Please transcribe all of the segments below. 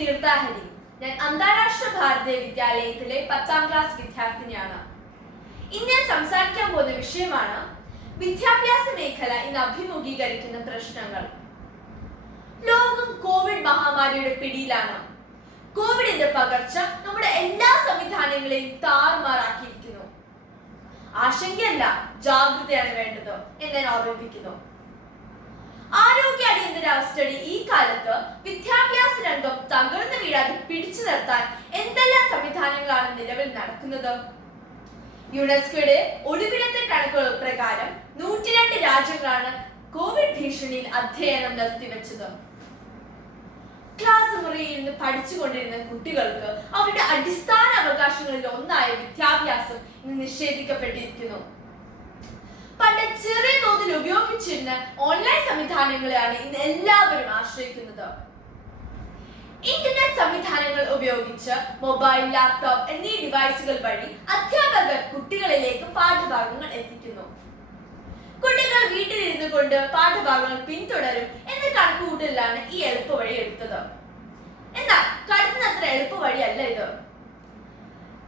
തീർത്ഥാഹരി. ഞാൻ അന്താരാഷ്ട്ര ഭാരതീയ വിദ്യാലയത്തിലെ 10ാം ക്ലാസ് വിദ്യാർത്ഥിനിയാണ്. ഇന്ന് ഞാൻ സംസാരിക്കാൻ പോകുന്ന വിഷയമാണ് വിദ്യാഭ്യാസ മേഖല ഇന്ന് അഭിമുഖീകരിക്കുന്ന പ്രശ്നങ്ങൾ. ലോകം കോവിഡ് മഹാമാരിയുടെ പിടിയിലാണ്. കോവിഡിന്റെ പകർച്ച നമ്മുടെ എല്ലാ സംവിധാനങ്ങളെയും താറുമാറാക്കിയിരിക്കുന്നു. ആശങ്കയല്ല, ജാഗ്രതയാണ് വേണ്ടത് എന്ന് ഞാൻ ഓർമ്മിപ്പിക്കുന്നു. ആരോഗ്യ അടിയന്തരാവസ്ഥയുടെ ഈ കാലത്ത് വിദ്യാഭ്യാസ രംഗം തകർന്നു വീഴാതെ പിടിച്ചു നിർത്താൻ എന്തെല്ലാം സംവിധാനങ്ങളാണ് നിലവിൽ നടക്കുന്നത്? യുനെസ്കോയുടെ ഒടുവിലത്തെ കണക്കുകൾ പ്രകാരം 102 രാജ്യങ്ങളാണ് കോവിഡ് ഭീഷണിയിൽ അധ്യയനം നിർത്തിവെച്ചത്. ക്ലാസ് മുറിയിൽ നിന്ന് പഠിച്ചുകൊണ്ടിരുന്ന കുട്ടികൾക്ക് അവരുടെ അടിസ്ഥാന അവകാശങ്ങളിൽ ഒന്നായ വിദ്യാഭ്യാസം ഇന്ന് നിഷേധിക്കപ്പെട്ടിരിക്കുന്നു. പണ്ട് ചെറിയ തോതിൽ ഉപയോഗിച്ചിരുന്ന ഓൺലൈൻ സംവിധാനങ്ങളെയാണ് ഇന്ന് എല്ലാവരും ആശ്രയിക്കുന്നത്. ഇന്റർനെറ്റ് സംവിധാനങ്ങൾ ഉപയോഗിച്ച് മൊബൈൽ, ലാപ്ടോപ്പ് എന്നീ ഡിവൈസുകൾ വഴി അധ്യാപകർ കുട്ടികളിലേക്ക് പാഠഭാഗങ്ങൾ എത്തിക്കുന്നു. കുട്ടികൾ വീട്ടിലിരുന്നു കൊണ്ട് പാഠഭാഗങ്ങൾ പിന്തുടരും എന്ന കണക്കുകൂട്ടലിലാണ് ഈ എളുപ്പവഴി എടുത്തത്. എന്നാൽ കരുതുന്നത്ര എളുപ്പവഴിയല്ല ഇത്.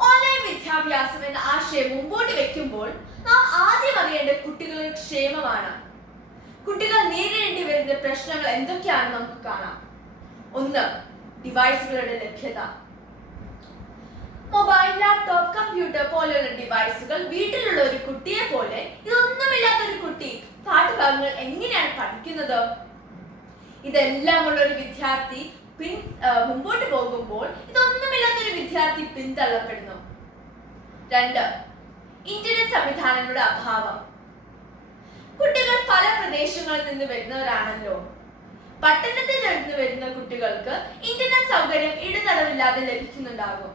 ഓൺലൈൻ വിദ്യാഭ്യാസം എന്ന ആശയം മുമ്പോട്ട് വെക്കുമ്പോൾ നാം ആദ്യം അറിയേണ്ട കുട്ടികളുടെ ക്ഷേമമാണ്. കുട്ടികൾ നേരിടേണ്ടി വരുന്ന പ്രശ്നങ്ങൾ എന്തൊക്കെയാണെന്ന് നമുക്ക് കാണാം. 1. ഡിവൈസുകളുടെ ലഭ്യത. മൊബൈൽ, ലാപ്ടോപ്പ്, കമ്പ്യൂട്ടർ പോലെയുള്ള ഡിവൈസുകൾ വീട്ടിലുള്ള ഒരു കുട്ടിയെ പോലെ ഇതൊന്നുമില്ലാത്ത ഒരു കുട്ടി പാഠഭാഗങ്ങൾ എങ്ങനെയാണ് പഠിക്കുന്നത്? ഇതെല്ലാം ഉള്ള ഒരു വിദ്യാർത്ഥി മുമ്പോട്ട് പോകുമ്പോൾ ഇതൊന്നുമില്ലാത്ത ഒരു വിദ്യാർത്ഥി പിന്തള്ളപ്പെടുന്നു. 2. ഇന്റർനെറ്റ് സംവിധാനങ്ങളുടെ അഭാവം. കുട്ടികൾ പല പ്രദേശങ്ങളിൽ നിന്ന് വരുന്നവരാണല്ലോ. പട്ടണത്തിൽ നിന്ന് വരുന്ന കുട്ടികൾക്ക് ഇന്റർനെറ്റ് സൗകര്യം ഇടതടവില്ലാതെ ലഭിക്കുന്നുണ്ടാകും.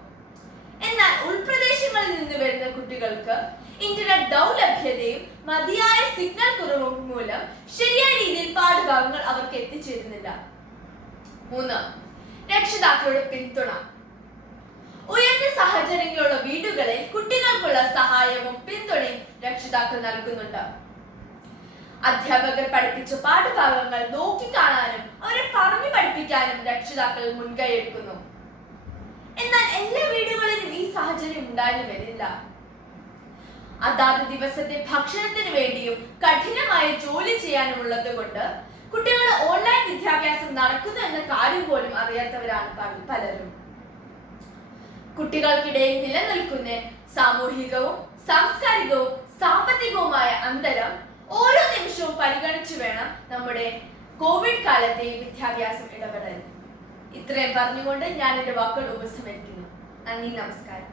എന്നാൽ ഉൾപ്രദേശങ്ങളിൽ നിന്ന് വരുന്ന കുട്ടികൾക്ക് ഇന്റർനെറ്റ് ദൗർലഭ്യതയും മതിയായ സിഗ്നൽ കുറവും മൂലം ശരിയായ രീതിയിൽ പാഠഭാഗങ്ങൾ അവർക്ക് എത്തിച്ചേരുന്നില്ല. 3. രക്ഷിതാക്കളുടെ പിന്തുണ. ഉയർന്ന സാഹചര്യങ്ങളുള്ള വീടുകളിൽ കുട്ടികൾക്കുള്ള സഹായവും പിന്തുണയും രക്ഷിതാക്കൾ നൽകുന്നുണ്ട്. അധ്യാപകർ പഠിപ്പിച്ച പാഠഭാഗങ്ങൾ നോക്കിക്കാണാനും അവരെ പറഞ്ഞു പഠിപ്പിക്കാനും രക്ഷിതാക്കൾ മുൻകൈ എടുക്കുന്നു. എന്നാൽ എല്ലാ വീടുകളിലും ഈ സാഹചര്യം ഉണ്ടായെന്ന് വരില്ല. അതാത് ദിവസത്തെ ഭക്ഷണത്തിന് വേണ്ടിയും കഠിനമായ ജോലി ചെയ്യാനുമുള്ളത് കൊണ്ട് കുട്ടികളുടെ ഓൺലൈൻ വിദ്യാഭ്യാസം നടക്കുന്നു എന്ന കാര്യം പോലും അറിയാത്തവരാണ് പലരും. കുട്ടികൾക്കിടയിൽ നിലനിൽക്കുന്ന സാമൂഹികവും സാംസ്കാരികവും സാമ്പത്തികവുമായ അന്തരം ഓരോ നിമിഷവും പരിഗണിച്ചു വേണം നമ്മുടെ കോവിഡ് കാലത്തെ വിദ്യാഭ്യാസം ഇടപെടൽ. ഇത്രയും പറഞ്ഞുകൊണ്ട് ഞാൻ എന്റെ വാക്കുകൾ ഉപസംഹരിക്കുന്നു. നന്ദി, നമസ്കാരം.